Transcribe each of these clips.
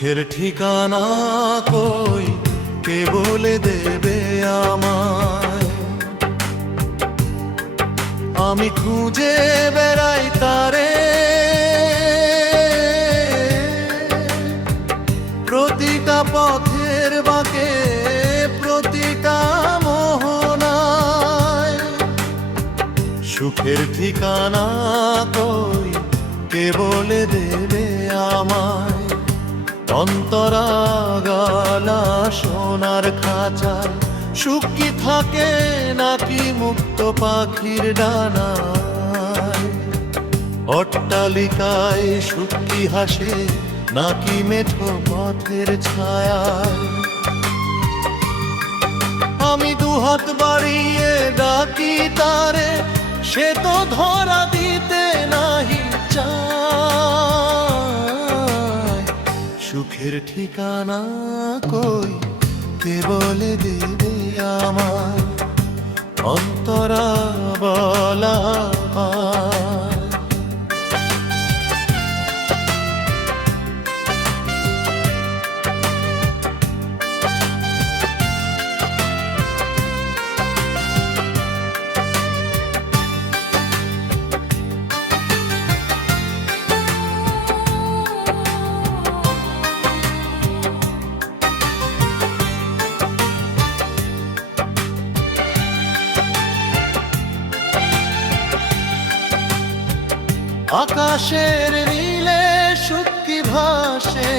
সুখের ঠিকানা কই কে বলে দেবে আমায়? আমি খুঁজে বেড়াই তারে প্রতিটা পথের বাঁকে, প্রতিটা মোহনায়। সুখের ঠিকানা কই কে বলে দেবে আমায়? অন্তরাগালা সোনার খাঁচায় সুখ কি থাকে নাকি মুক্ত পাখির ডানায়? অট্টালিকায় সুখ কি হাসে নাকি মেঠো পথের ছায়ায়? আমি দুহাত বাড়িয়ে ডাকি তারে, সে তো ধরা দিতে নাহি চায়। সুখের ঠিকানা কই কে বলে দেবে আমায়? অন্তরা বলা আকাশের নীলে সুখ কি ভাসে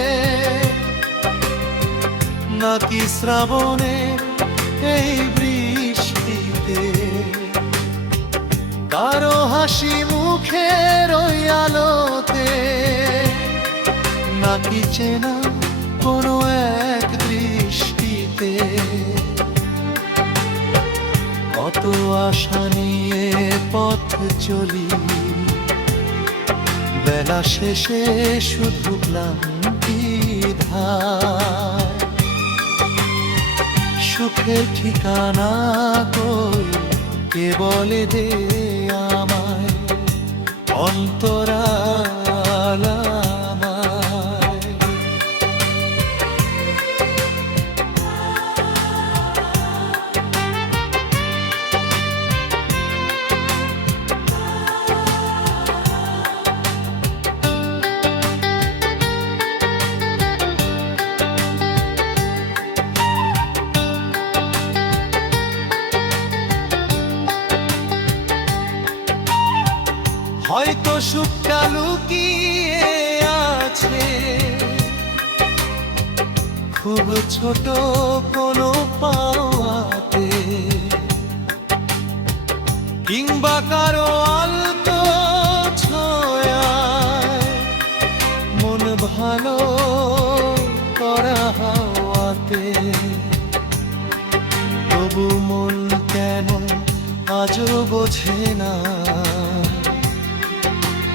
নাকি শ্রাবণের এই বৃষ্টিতে? কারো হাসি মুখের ওই আলোতে, নাকি চেনা কোনো এক দৃষ্টিতে? কত আশা নিয়ে পথ চলি, বেলা শেষে শুধু ক্লান্তি ধায়। সুখের ঠিকানা কই কে বলে দে আমায়? অন্তরালা হয়তো সুখটা লুকিয়ে আছে খুব ছোট কোনো পাওয়াতে, কিংবা কারো আলতো ছোঁয়ায়, মন ভালো করা হাওয়াতে। তবু মন কেন আজও বোঝে না,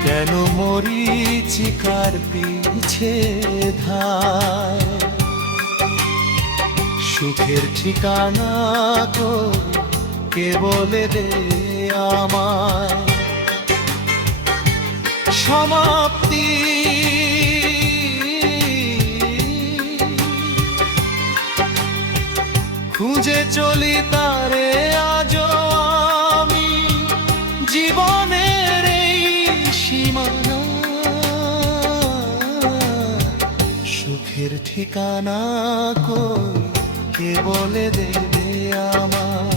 কেন মরীচিকার পিছে ধায়? সুখের ঠিকানা কই কে বলে দে আমায়? সমাপ্তি খুঁজে চলি তারে আজও আমি, জীবনের এই সীমানা। সুখের ঠিকানা কই কে বলে দেবে আমায়?